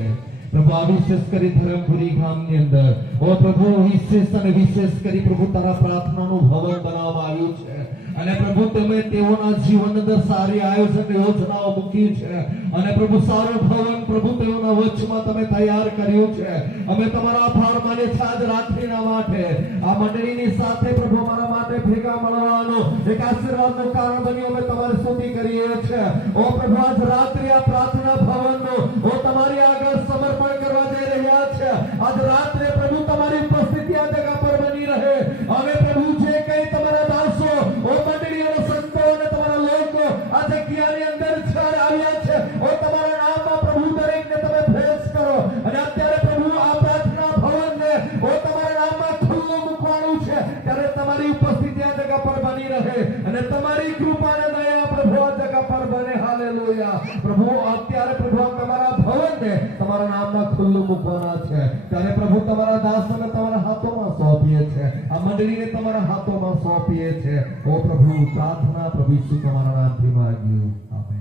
છે પ્રભુ આ વિશેષ કરી ધરમપુરી ગામની અંદર ઓ પ્રભુ વિશેષ અને વિશેષ કરી પ્રભુ તારા પ્રાર્થનાનું ભવન બનાવવામાં આવ્યું છે અને પ્રભુ તમે તેઓના જીવન અંદર સારી આયોજન યોજનાઓ મૂકી છે અને પ્રભુ સારું ભવન પ્રભુ તેઓના વચમાં તમે તૈયાર કર્યું છે અમે તમારા આભાર માનીએ છીએ આજ રાત્રિના માટે આ મંડળીની સાથે પ્રભુ અમારા માટે ભેગા મળવાનું એક આશીર્વાદનું કારણ બન્યું અમે તમારી સ્તુતિ કરીએ છીએ ઓ પ્રભુ આજ રાત્રિ આ પ્રાર્થના ભવનનું ઓ તમારી આગળ સમર્પણ કરવા જઈ રહ્યા છે આજ રાત્રે પ્રભુ તમારી ઉપસ્થિતિ આ જગ્યા પર બની રહે હવે પ્રભુ જે કઈ તમારા દાસો ઓ મંડળીઓના સંતો અને તમારા લોકો આ જગ્યાની અંદર છાડ આવ્યા છે ઓ તમારા નામમાં પ્રભુ દરેકને તમે ભેસ કરો અને અત્યારે પ્રભુ આ પ્રાર્થના ભવનને ઓ તમારા નામમાં ખુલ્લું મૂકવાનું છે ત્યારે તમારી ઉપસ્થિતિ આ જગ્યા પર બની રહે અને તમારી કૃપા અને દયા પ્રભુ આ જગ્યા પર બને હાલેલુયા પ્રભુ અત્યારે પ્રભુ તમારા ભવનને તમારા નામમાં ખુલ્લું મૂકવાના છે ત્યારે પ્રભુ તમારા દાસોને તમારા હાથોમાં સોંપીએ છે આ મંડળીને તમારા હાથોમાં સોંપીએ છે ઓ પ્રભુ પ્રાર્થના પ્રભુ ઈસુ તમારા નામથી માંગ્યું આમેન।